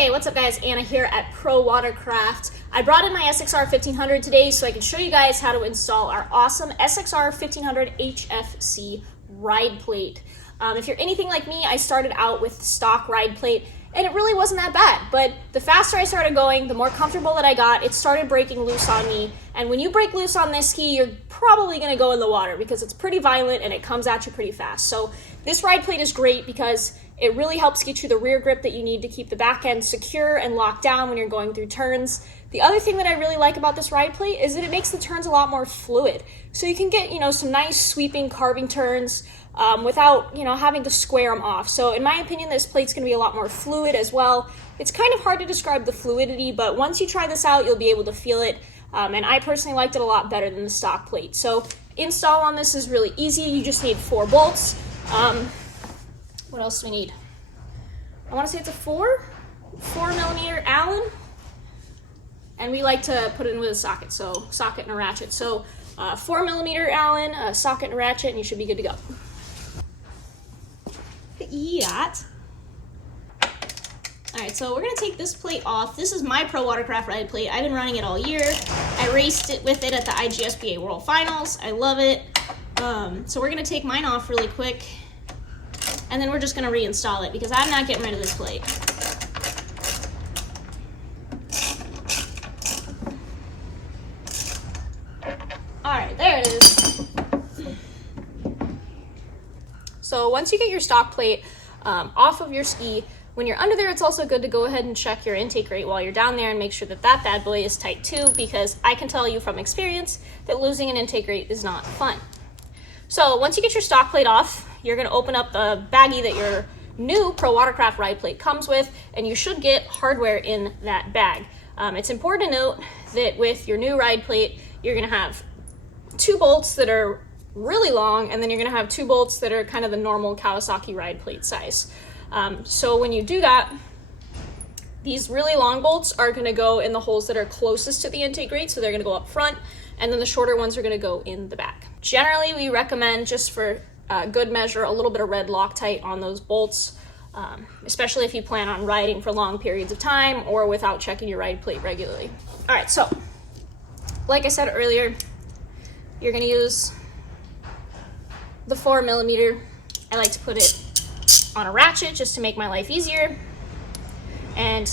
Hey, what's up guys? Anna here at Pro Watercraft. I brought in my SXR 1500 today so I can show you guys how to install our awesome SXR 1500 HFC ride plate. If you're anything like me, I started out with stock ride plate and it really wasn't that bad, but the faster I started going, the more comfortable that I got, it started breaking loose on me. And when you break loose on this ski, you're probably gonna go in the water because it's pretty violent and it comes at you pretty fast. So this ride plate is great because it really helps get you the rear grip that you need to keep the back end secure and locked down when you're going through turns. The other thing that I really like about this ride plate is that it makes the turns a lot more fluid. So you can get, some nice sweeping carving turns without, having to square them off. So in my opinion, this plate's gonna be a lot more fluid as well. It's kind of hard to describe the fluidity, but once you try this out, you'll be able to feel it. And I personally liked it a lot better than the stock plate. So install on this is really easy. You just need 4 bolts. What else do we need? I want to say it's a 4 millimeter Allen, and we like to put it in with a socket, so socket and a ratchet. So 4 millimeter Allen, a socket and a ratchet, and you should be good to go. Yacht. All right, so we're gonna take this plate off. This is my Pro Watercraft ride plate. I've been running it all year. I raced it with it at the IGSPA World Finals. I love it. So we're gonna take mine off really quick, and then we're just gonna reinstall it because I'm not getting rid of this plate. All right, there it is. So once you get your stock plate off of your ski, when you're under there, it's also good to go ahead and check your intake rate while you're down there and make sure that that bad boy is tight too, because I can tell you from experience that losing an intake rate is not fun. So once you get your stock plate off, you're gonna open up the baggie that your new Pro Watercraft ride plate comes with, and you should get hardware in that bag. It's important to note that with your new ride plate, you're gonna have 2 bolts that are really long, and then you're gonna have 2 bolts that are kind of the normal Kawasaki ride plate size. So when you do that, these really long bolts are gonna go in the holes that are closest to the intake rate, so they're gonna go up front, and then the shorter ones are gonna go in the back. Generally, we recommend, just for good measure, a little bit of red Loctite on those bolts, especially if you plan on riding for long periods of time or without checking your ride plate regularly. All right, so like I said earlier, you're gonna use the 4 millimeter. I like to put it on a ratchet just to make my life easier. And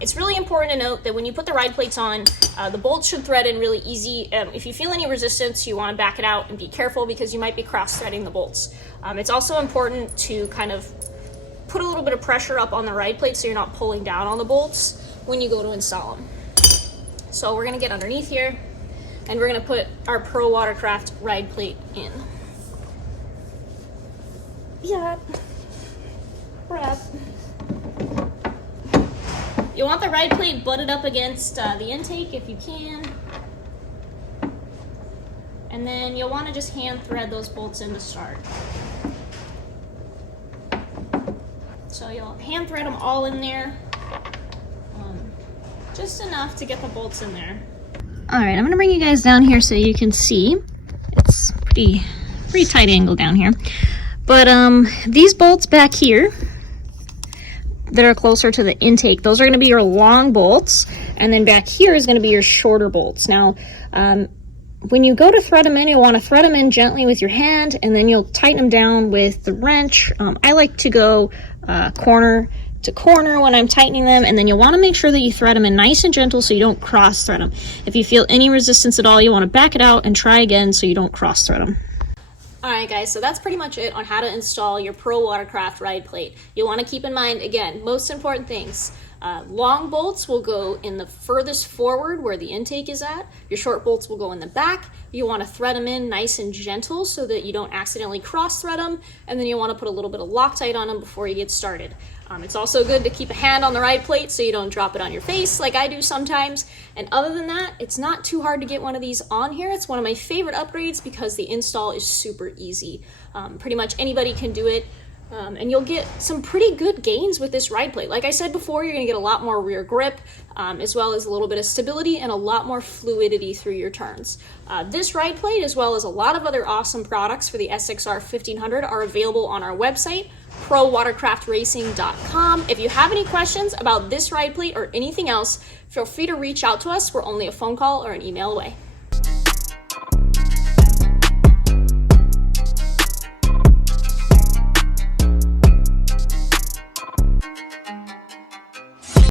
it's really important to note that when you put the ride plates on, the bolts should thread in really easy. If you feel any resistance, you want to back it out and be careful because you might be cross-threading the bolts. It's also important to kind of put a little bit of pressure up on the ride plate so you're not pulling down on the bolts when you go to install them. So we're going to get underneath here, and we're going to put our Pro Watercraft ride plate in. Yeah. Wrap. You want the ride plate butted up against the intake if you can. And then you'll want to just hand thread those bolts in to start. So you'll hand thread them all in there, just enough to get the bolts in there. All right, I'm gonna bring you guys down here so you can see. It's pretty tight angle down here. But these bolts back here that are closer to the intake, those are going to be your long bolts, and then back here is going to be your shorter bolts. Now, when you go to thread them in, you'll want to thread them in gently with your hand, and then you'll tighten them down with the wrench. I like to go corner to corner when I'm tightening them, and then you'll want to make sure that you thread them in nice and gentle so you don't cross thread them. If you feel any resistance at all, you want to back it out and try again so you don't cross thread them. Alright guys, so that's pretty much it on how to install your Pro Watercraft ride plate. You'll want to keep in mind, again, most important things. Long bolts will go in the furthest forward where the intake is at. Your short bolts will go in the back. You want to thread them in nice and gentle so that you don't accidentally cross thread them, and then you want to put a little bit of Loctite on them before you get started. It's also good to keep a hand on the ride plate so you don't drop it on your face like I do sometimes. And other than that, it's not too hard to get one of these on here. It's one of my favorite upgrades because the install is super easy. Pretty much anybody can do it. And you'll get some pretty good gains with this ride plate. Like I said before, you're going to get a lot more rear grip, as well as a little bit of stability and a lot more fluidity through your turns. This ride plate, as well as a lot of other awesome products for the SXR 1500, are available on our website, prowatercraftracing.com. If you have any questions about this ride plate or anything else, feel free to reach out to us. We're only a phone call or an email away.